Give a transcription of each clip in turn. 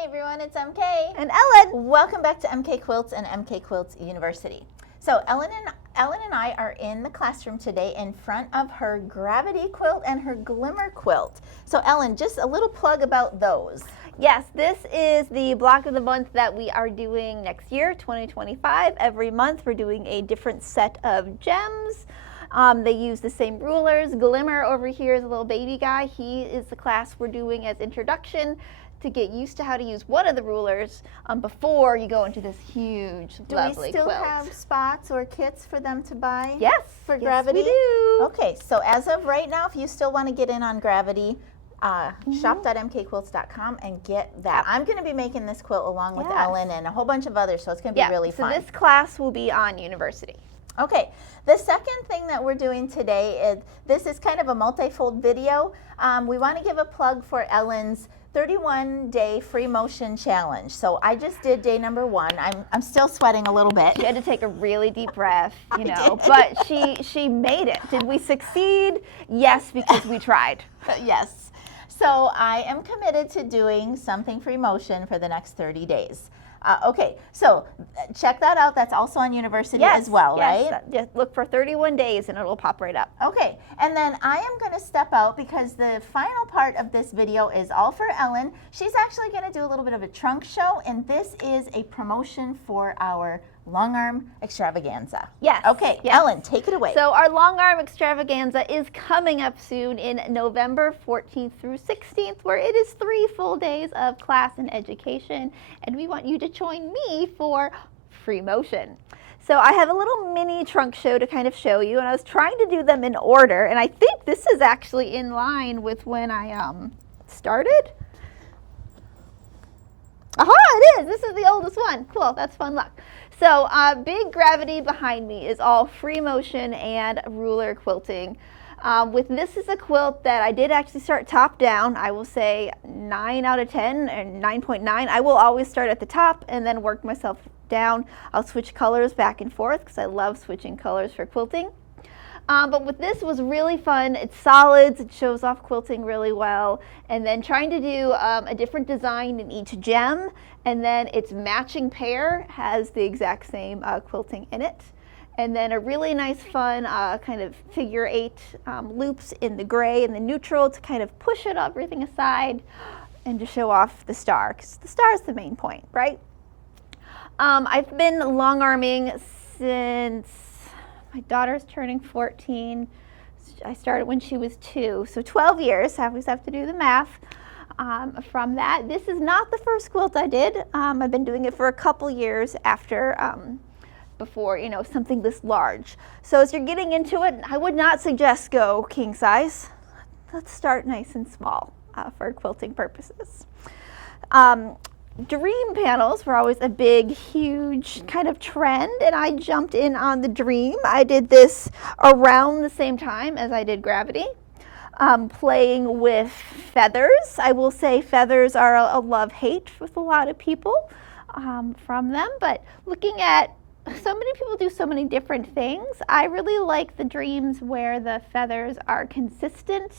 Hey everyone, it's MK. And Ellen. Welcome back to MK Quilts and MK Quilts University. So Ellen and I are in the classroom today in front of her gravity quilt and her glimmer quilt. So Ellen, just a little plug about those. Yes, this is the block of the month that we are doing next year, 2025. Every month we're doing a different set of gems. They use the same rulers. Glimmer over here is a little baby guy. He is the class we're doing as introduction to get used to how to use one of the rulers before you go into this huge, lovely quilt. Do we still have spots or kits for them to buy? Yes, for gravity? Yes, we do. Okay, so as of right now, if you still want to get in on gravity, shop.mkquilts.com and get that. I'm going to be making this quilt along with Ellen and a whole bunch of others, so it's going to be really fun. So this class will be on University. Okay, the second thing that we're doing today is, this is kind of a multi-fold video. We want to give a plug for Ellen's 31-day free motion challenge. So I just did day number 1. I'm still sweating a little bit. She had to take a really deep breath, you know, but she made it. Did we succeed? Yes, because we tried. Yes. So I am committed to doing something free motion for the next 30 days. Okay, so check that out. That's also on University as well, right? Just look for 31 days and it'll pop right up. Okay, and then I am going to step out because the final part of this video is all for Ellen. She's actually going to do a little bit of a trunk show, and this is a promotion for our Longarm Extravaganza. Yes. Okay, yes. Ellen, take it away. So our Longarm Extravaganza is coming up soon in November 14th through 16th, where it is 3 full days of class and education, and we want you to join me for free motion. So I have a little mini trunk show to kind of show you, and I was trying to do them in order, and I think this is actually in line with when I started. Aha, it is. This is the oldest one. Cool, that's fun luck. So big gravity behind me is all free motion and ruler quilting. This is a quilt that I did actually start top down. I will say 9 out of 10 and 9.9. I will always start at the top and then work myself down. I'll switch colors back and forth because I love switching colors for quilting. But with this was really fun. It's solids, it shows off quilting really well, and then trying to do a different design in each gem, and then its matching pair has the exact same quilting in it. And then a really nice fun kind of figure 8 loops in the gray and the neutral to kind of push it everything aside and to show off the star, because the star is the main point, right? I've been long arming since my daughter's turning 14. I started when she was 2, so 12 years. I always have to do the math from that. This is not the first quilt I did. I've been doing it for a couple years after, before, you know, something this large. So as you're getting into it, I would not suggest go king size. Let's start nice and small for quilting purposes. Dream panels were always a big, huge kind of trend, and I jumped in on the dream. I did this around the same time as I did gravity, playing with feathers. I will say feathers are a love-hate with a lot of people from them, but looking at so many people do so many different things. I really like the dreams where the feathers are consistent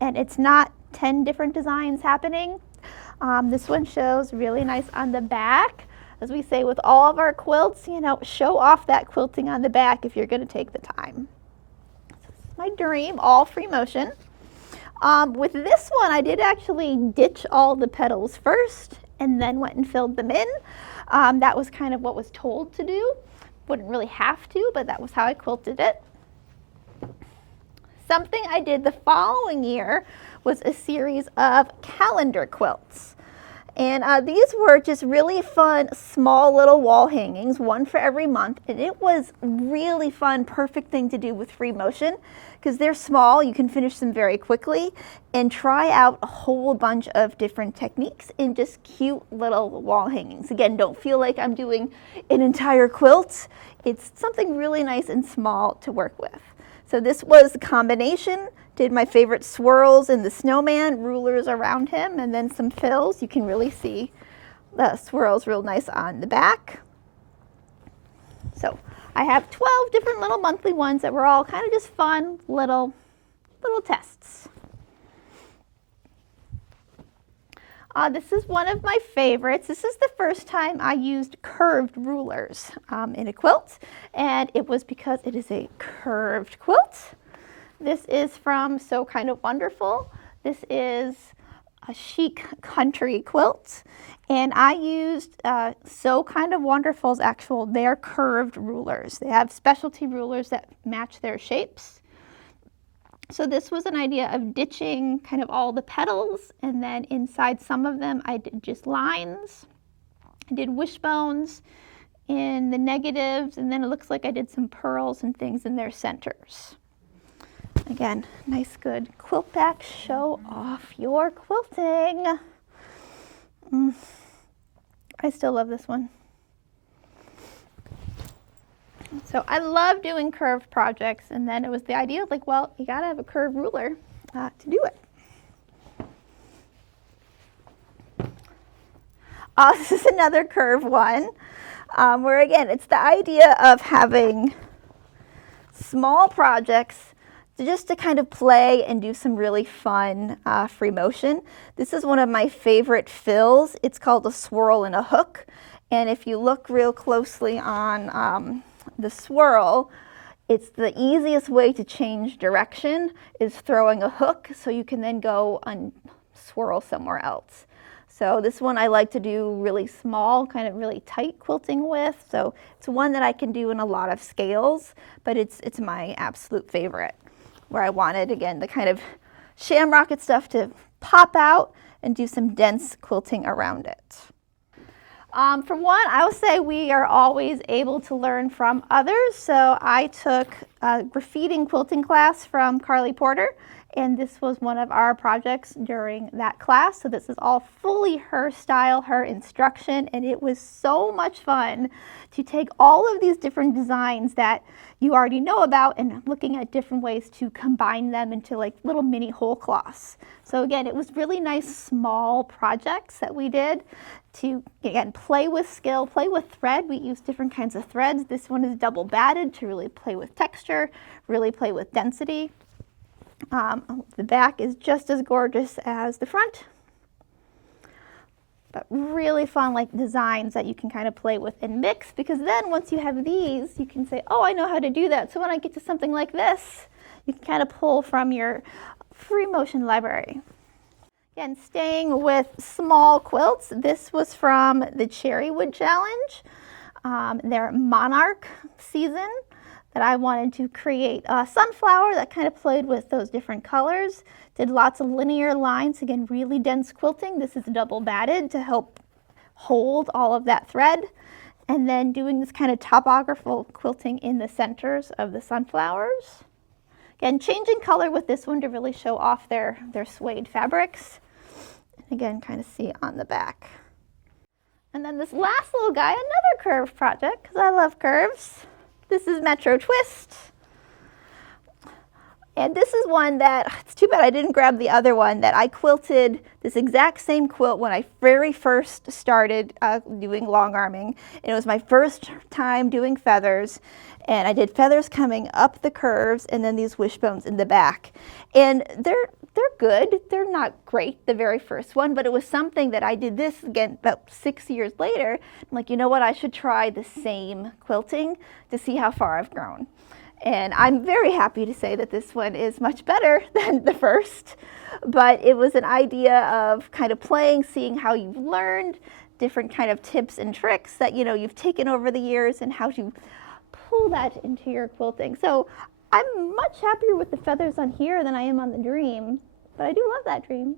and it's not 10 different designs happening. This one shows really nice on the back. As we say with all of our quilts, you know, show off that quilting on the back if you're going to take the time. This is my dream, all free motion. With this one, I did actually ditch all the petals first and then went and filled them in. That was kind of what was told to do. Wouldn't really have to, but that was how I quilted it. Something I did the following year was a series of calendar quilts. And these were just really fun, small little wall hangings, one for every month. And it was really fun, perfect thing to do with free motion because they're small, you can finish them very quickly and try out a whole bunch of different techniques in just cute little wall hangings. Again, don't feel like I'm doing an entire quilt. It's something really nice and small to work with. So this was a combination. Did my favorite swirls and the snowman, rulers around him, and then some fills. You can really see the swirls real nice on the back. So I have 12 different little monthly ones that were all kind of just fun little tests. This is one of my favorites. This is the first time I used curved rulers in a quilt, and it was because it is a curved quilt. This is from So Kind of Wonderful. This is a chic country quilt, and I used So Kind of Wonderful's their curved rulers. They have specialty rulers that match their shapes. So this was an idea of ditching kind of all the petals, and then inside some of them I did just lines. I did wishbones in the negatives, and then it looks like I did some pearls and things in their centers. Again, nice good quilt back, show off your quilting. I still love this one. So I love doing curved projects, and then it was the idea of like, well, you gotta have a curved ruler to do it. This is another curved one, where again, it's the idea of having small projects just to kind of play and do some really fun free motion. This is one of my favorite fills. It's called a swirl and a hook, and if you look real closely on the swirl, it's the easiest way to change direction is throwing a hook, so you can then go and swirl somewhere else. So this one I like to do really small, kind of really tight quilting with. So it's one that I can do in a lot of scales, but it's my absolute favorite, where I wanted, again, the kind of shamrocket stuff to pop out and do some dense quilting around it. For one, I will say we are always able to learn from others. So I took a graffiti quilting class from Carly Porter, and this was one of our projects during that class. So this is all fully her style, her instruction, and it was so much fun to take all of these different designs that you already know about and looking at different ways to combine them into like little mini whole cloths. So again, it was really nice small projects that we did to, again, play with skill, play with thread. We use different kinds of threads. This one is double batted to really play with texture, really play with density. The back is just as gorgeous as the front, but really fun like designs that you can kind of play with and mix, because then once you have these, you can say, oh, I know how to do that. So when I get to something like this, you can kind of pull from your free motion library. Again, staying with small quilts, this was from the Cherry Wood Challenge, their Monarch season, that I wanted to create a sunflower that kind of played with those different colors. Did lots of linear lines, again, really dense quilting. This is double batted to help hold all of that thread. And then doing this kind of topographical quilting in the centers of the sunflowers. Again, changing color with this one to really show off their suede fabrics. Again, kind of see on the back. And then this last little guy, another curved project, because I love curves. This is Metro Twist. And this is one that, it's too bad I didn't grab the other one, that I quilted this exact same quilt when I very first started doing long arming. And it was my first time doing feathers. And I did feathers coming up the curves and then these wishbones in the back. And they're good. They're not great, the very first one, but it was something that I did this again about 6 years later. I'm like, you know what, I should try the same quilting to see how far I've grown. And I'm very happy to say that this one is much better than the first, but it was an idea of kind of playing, seeing how you've learned, different kind of tips and tricks that, you know, you've taken over the years and how to pull that into your quilting. So I'm much happier with the feathers on here than I am on the dream, but I do love that dream.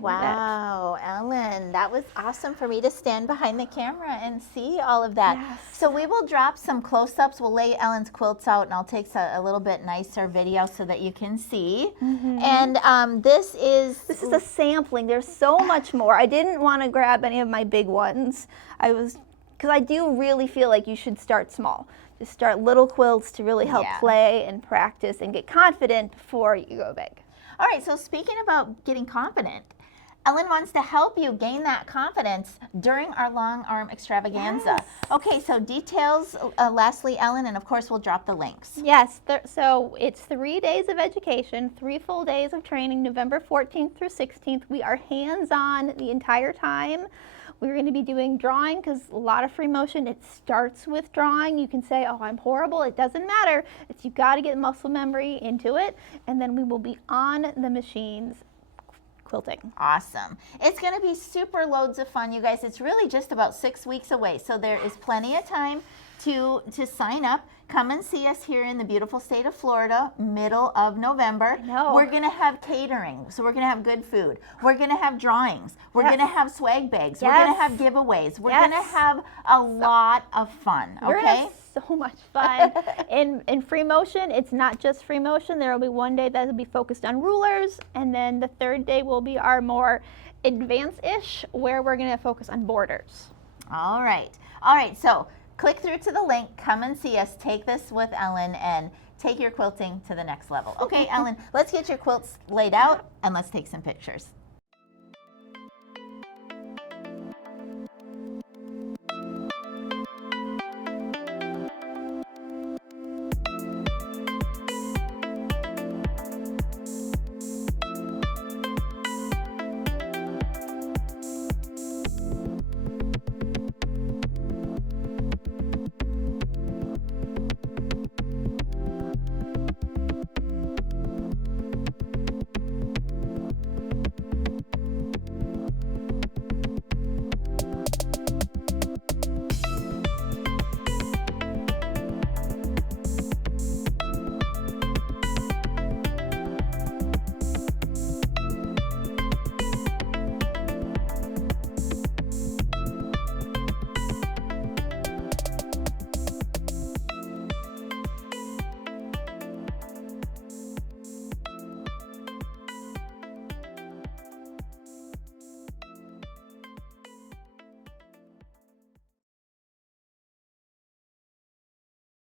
Wow, Ellen, that was awesome for me to stand behind the camera and see all of that. Yes. So we will drop some close-ups. We'll lay Ellen's quilts out, and I'll take a little bit nicer video so that you can see. And this is a sampling. There's so much more. I didn't want to grab any of my big ones. Because I do really feel like you should start small. Just start little quilts to really help play and practice and get confident before you go big. All right, so speaking about getting confident, Ellen wants to help you gain that confidence during our Longarm Extravaganza. Yes. Okay, so details, lastly, Ellen, and of course we'll drop the links. Yes, so it's 3 days of education, 3 full days of training, November 14th through 16th. We are hands-on the entire time. We're going to be doing drawing because a lot of free motion, it starts with drawing. You can say, oh, I'm horrible. It doesn't matter. It's, you got to get muscle memory into it, and then we will be on the machines quilting. Awesome. It's going to be super loads of fun, you guys. It's really just about 6 weeks away, so there is plenty of time to sign up. Come and see us here in the beautiful state of Florida, middle of November. I know. We're going to have catering, so we're going to have good food. We're going to have drawings. We're Yes. going to have swag bags. Yes. We're going to have giveaways. We're going to Yes. have a lot of fun, We're gonna okay? have so much fun. In free motion, it's not just free motion. There will be one day that will be focused on rulers, and then the third day will be our more advanced-ish, where we're gonna focus on borders. All right. All right, so click through to the link. Come and see us. Take this with Ellen and take your quilting to the next level. Okay, Ellen, let's get your quilts laid out and let's take some pictures.